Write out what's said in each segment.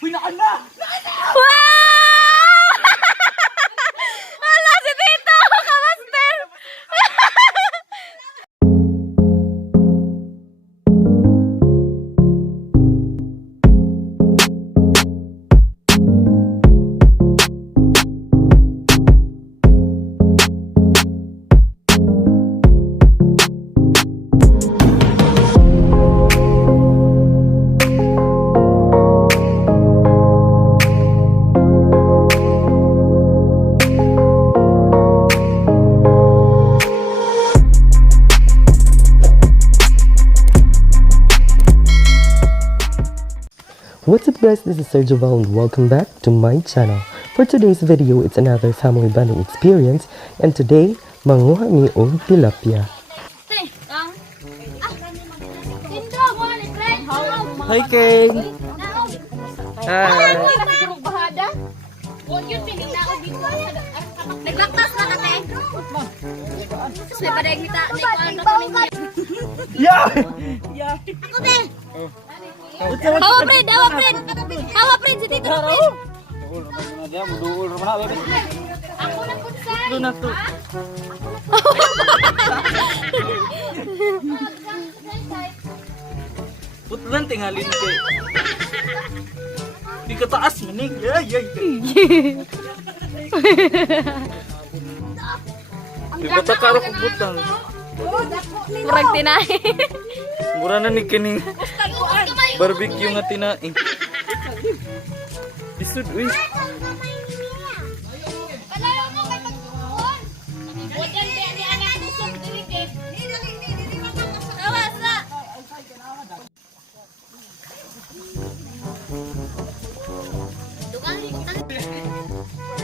Uy, naan na! Wow! Hala, si Tito! Kamaster! What's up guys, this is Sergio Val and welcome back to my channel. For today's video, it's another family bonding experience and today, manguha mi og tilapia. Hi, Kay! Hi! Naglaktas na kate. Tapos may padayag nita. Yeah! Ako, be! Hawa, Fred! Hawa, Fred! Hawa, Fred! Si Tito, Fred! Ako na punsan! Doon na to. Putlan tingalin kay. Di ka taas manig. Yay! Di ba takaro ko butang? Murag tinay. Mura na ni kining barbecue nga tinaing. Isud, uy.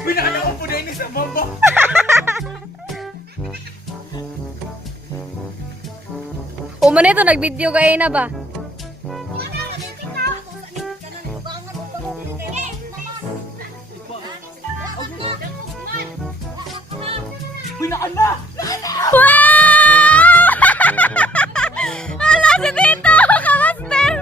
Uy, nakalaon po na ini sa baba. Umano ito, nag-video kayo na ba? Uy, naan na! Wow! Hala, si Tito! Kamaster!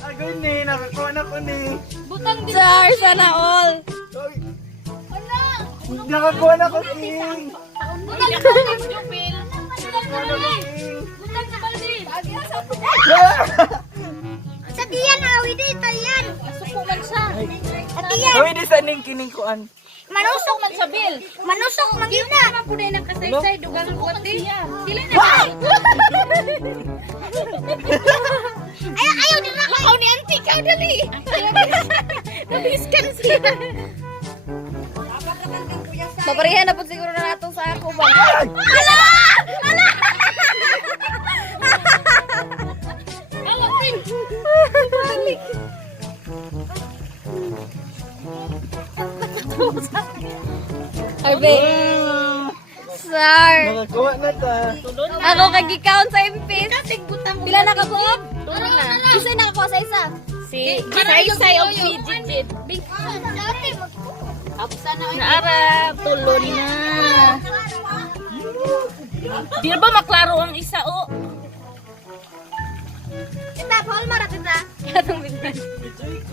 Agay ni, nakakuha na ko ni. Char, sana all! Nakakuha na ko, King. Sa tiyan, awi dito yan! Suko man siya! Sa tiyan! Gawin di sa ning kining kuan. Manusok man sa bil! Manusok man gina! Hindi naman po na nagkasaysay, dugang kote. Sila na ayaw nila! Ayaw ni auntie ka, dali! Nabiskan siya! Maparihan na po siguro na nato sa ako ba? Hala! Hala! Hala, Pin! Balik! Arbe! Sir! Nakakuha na ta. Ako kag-count sa impis. Pila na ka po? Isa na ako sa isa. Si Say of Fidget. Naara, tulon na. Di ba maklaro ang isa o? Kita, Paul, marat kita. Katong bigman.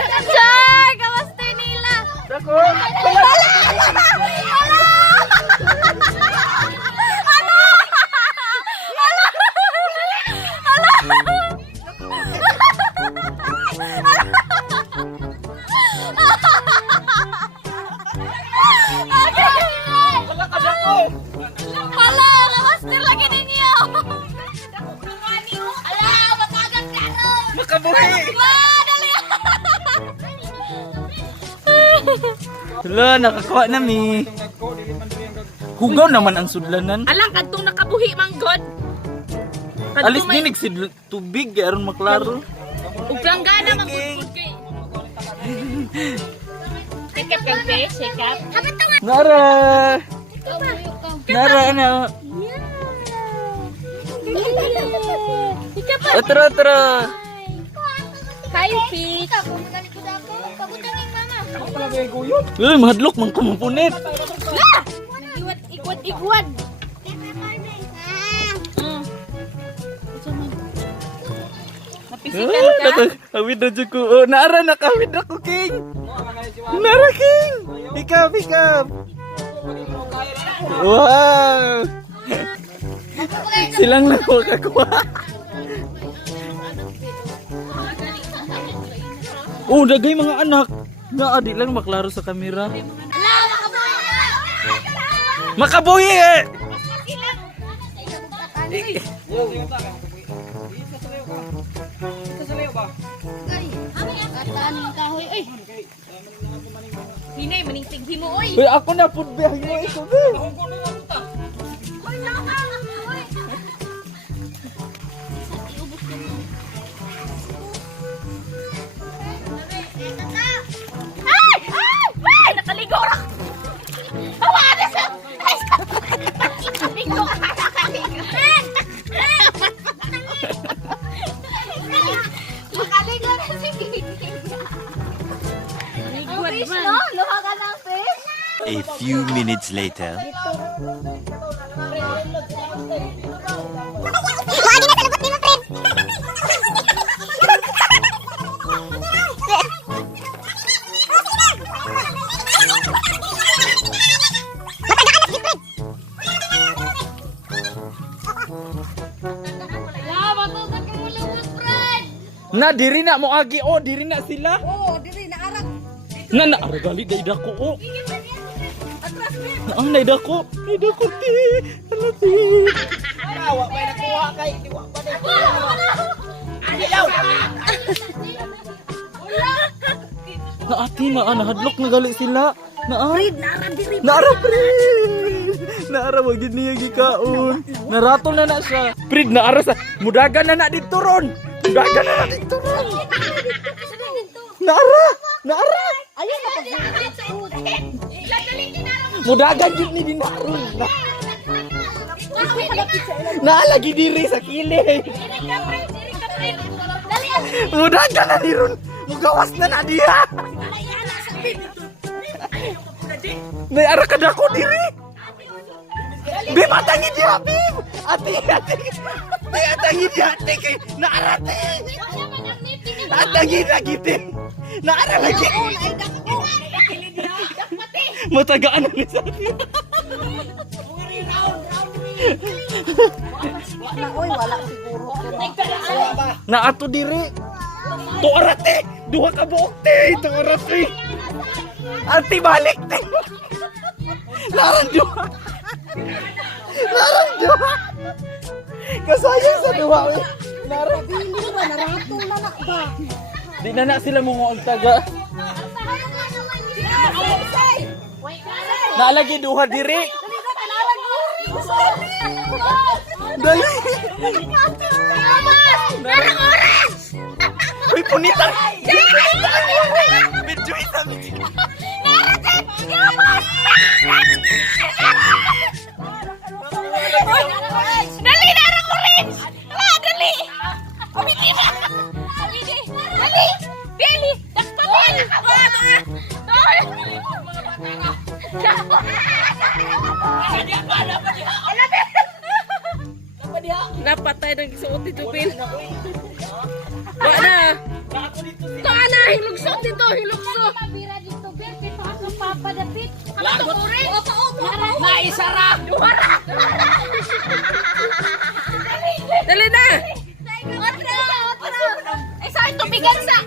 Char! Kamaster nila! Dako! Wala ka dako! Hala! Kamaster lagi ninyo! Hala! Matagang klaro! Makabuhi! Madali! Hala, nakakuha na mi. Hugaw naman ang sudlanan. Alang kadtong nakabuhi manggod. Alis dinig si tubig, aron maklaro. Ug langgana manggod kay. Sikap kang kay, sikap. Nara! Nara na. Otro. Hi, Peach. Uy, mahadlok man kumupunit. Igwad. Nakawid na dyan ko. Oh, naara, nakawid ako, King. Naara, King. Pick up. Wow. Silang nakakuha. Oh, dagay mga anak. Di lang maklaro sa kamera. Makabuhi eh! Hinay, maningsig mo, oy. Uy, ako na po biyahe mo ito, be. Ay! Nakaligo ra! Hawa na sa! Nakaligo! Nakaligo na si Kitty. Fish, no? Luha ka ng fish? A few minutes later. Na, diri na mo agi, oh, diri na sila. Oo, diri na arang. Na, aragali, daida ko, oh. Ang naida ko, ti. Ano, ti. Na, ati, nahadlok na gali sila. Naara, Prid. Naara, wag yun niya gikaon. Naratol na siya. Prid, naara sa, mudagan na dito ron. Mudagan na dito ron. Naara. Ayun na pag Mudagan yun ni Dinaron. Naalagi diri sa kilid. Mudagan na ni Ron. Mugawas na diya. Nayara ka na ko diri. Be, matangin diya, Bim. Ate. Be, atangin diya, ate. Naarate. Atangin lagi, Bim. Naara lagi. Matagaan na ni sa atin. wala siguro. Na ato diri. Tuarate. Duha ka buok, te. Tuarate. Ati balik, te. Larang duha. Kasayang sa duha, we. Larang. Naratong na ba? Di na sila mong taga. Naalagi duha diri. Dali. Narang orange! Uy, punitan. Medyo isa. Narating! Yamas! Dali, narang orange! Dali! Umiti na! Dali! Dali! Dakpatin! Napatay ng isuot ni Tupin. Wala na. Ito na, hilugsot dito, hilugsot. Mabira dito, Bel. Kito ako papadapit. Lagot. Opo. Naisara. Duhara. Dali na. Otro. Eh, saan tubigan sa?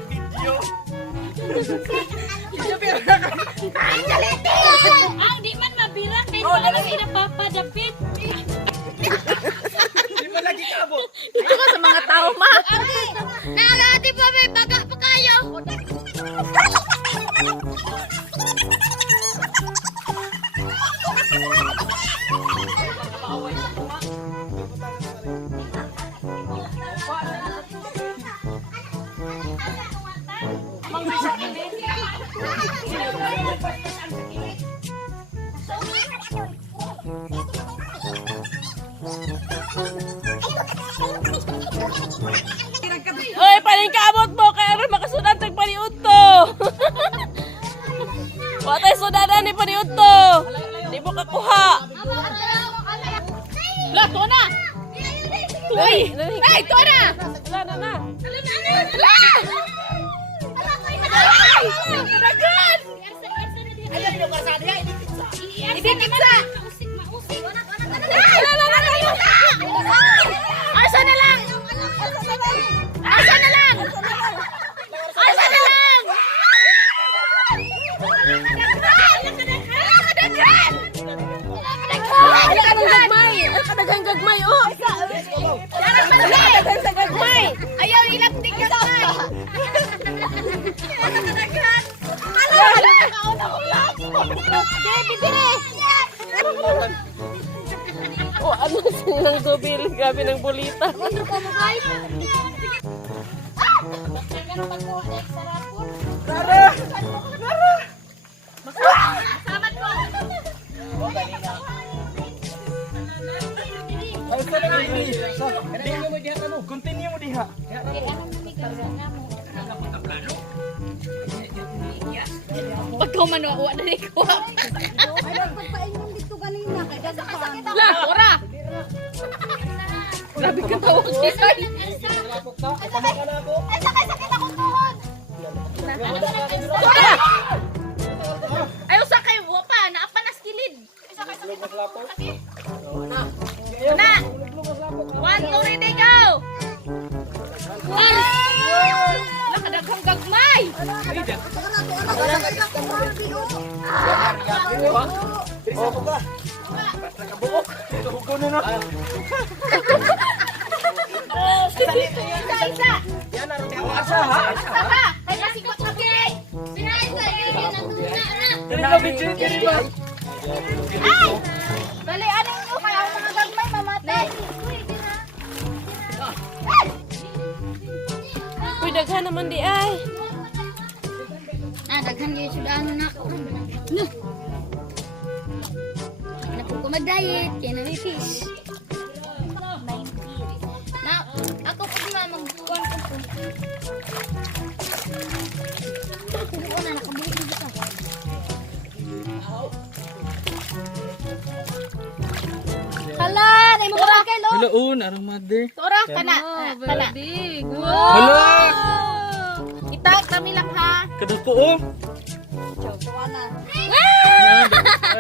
Ay, galiti! Ang di man mabira kayo wala sila papadapit. Ito ka sa mga tao, ma. Nangagati pa, may baga pa kayo. Oy, paling kaabot mo kaya ron makasunod tag paniud to. Watay sudadan ni paniud to. Di mo kakuha. La, to na. Uy, Ay, to na. wala na. La! Idikitsa! Asa na lang! Asa na lang! Asa na lang! Wala ka ng gagmay. Ay, kadagang gagmay, oh. Kadagang sa gagmay. Ayaw ilaptik ka ba? Oh, ano silang dubil? Gabi ng bulita. Continue mo diha. Pag ko man wa na ko. La, ora. Grabe ka tawag siya. Ayaw sa kayo, wapa, naapanas kilid. Na! 1, 2, ready, go! Nakadaghang gagmay! Isa! Asa ka? Kay masikot na kay! Sinaisa, yun nandun na. Ay! Dali, ano nyo? Kaya ang mga gagmay mamatay. Uy, daghan naman di ay. Daghan kayo sudah ano na ako. No! Ano po kumadayit? Kaya na may fish. Na, ako po na magbuwan ko po. Ako na, nakabulit na dito. Hala, na mo ka kay lo. Hello, arang mother. Tora kana. Kana. Big. Hello. Kita kami lang ha. Kaduto oh.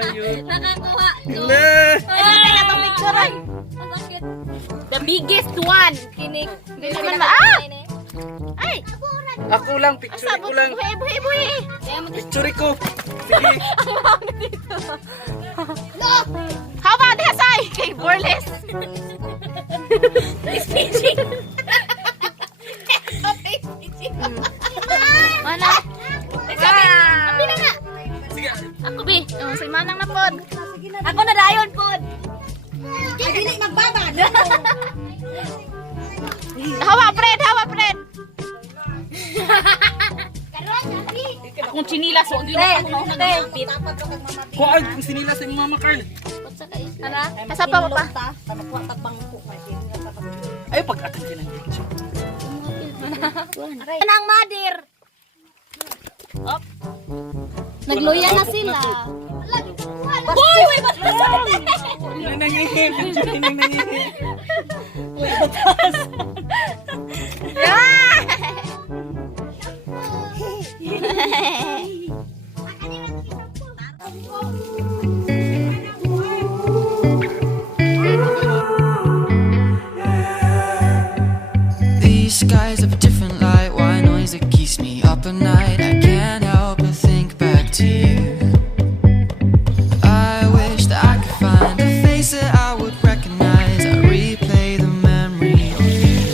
Ayun. Nakakuha. Le. Ay, kaya itong picture ay. The biggest one. Kinik. Hindi naman Ay! Ako lang, picture ko lang. Buhi. Picture ko. Sige. How about this ay? Kay Borles. Speeching. Okay, speeching. Mana? Sabi na nga. Sige. Ako bi. Oh, si Manang na pod. Ako na dayon pod. Ay, dili magbabad. Hawa, Fred. Akong chinila so hindi na ako nagbit. Kuan kung sinila sa imong mama Carl. Ana? Asa pa pa? Ay pag-atang ka ng picture. Anang mother. Op. Nagluya na sila. Boy, wait, ba't Nangihi, picture ni nangihi. These skies have a different light. Why noise that keeps me up at night? I can't help but think back to you. I wish that I could find a face that I would recognize. I replay the memory of you.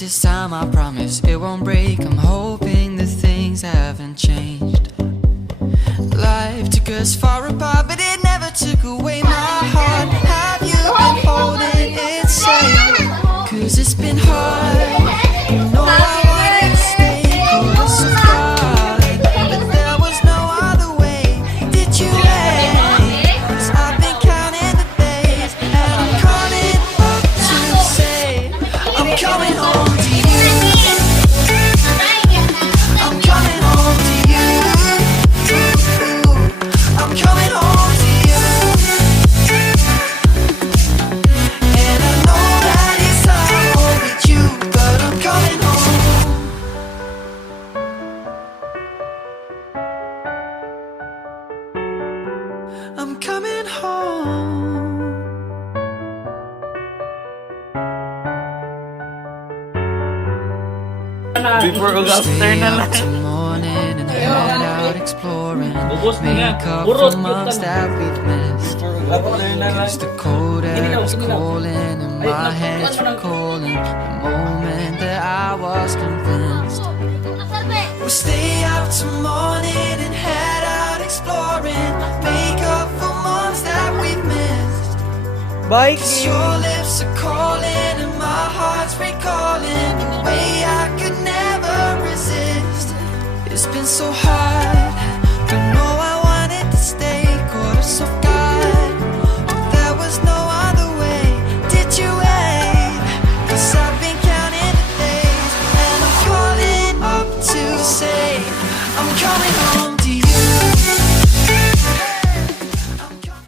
this time I promise it won't break. I'm hoping that things haven't changed. Life took us far apart, but it never took away my heart. Have you been holding it safe? 'Cause it's been hard. No, I wanted to stay close so far, but there was no other way. Did you wait? 'Cause I've been counting the days, and I'm calling up to say I'm coming home to you. I'm coming home to you. I'm coming home to you. And I know that it's hard with you, but I'm coming home. I'm coming home. Before o after Stay na up lang. till morning and head out exploring. Ubos na nga. Make up Burot for months yun. that we've missed. Cause the cold air is calling and my head's recalling the moment that I was convinced. We'll stay up till morning and head out exploring. Make up for months that we've missed. Bye. 'Cause your lips are calling and my heart's recalling the way I could never resist. It's been so hard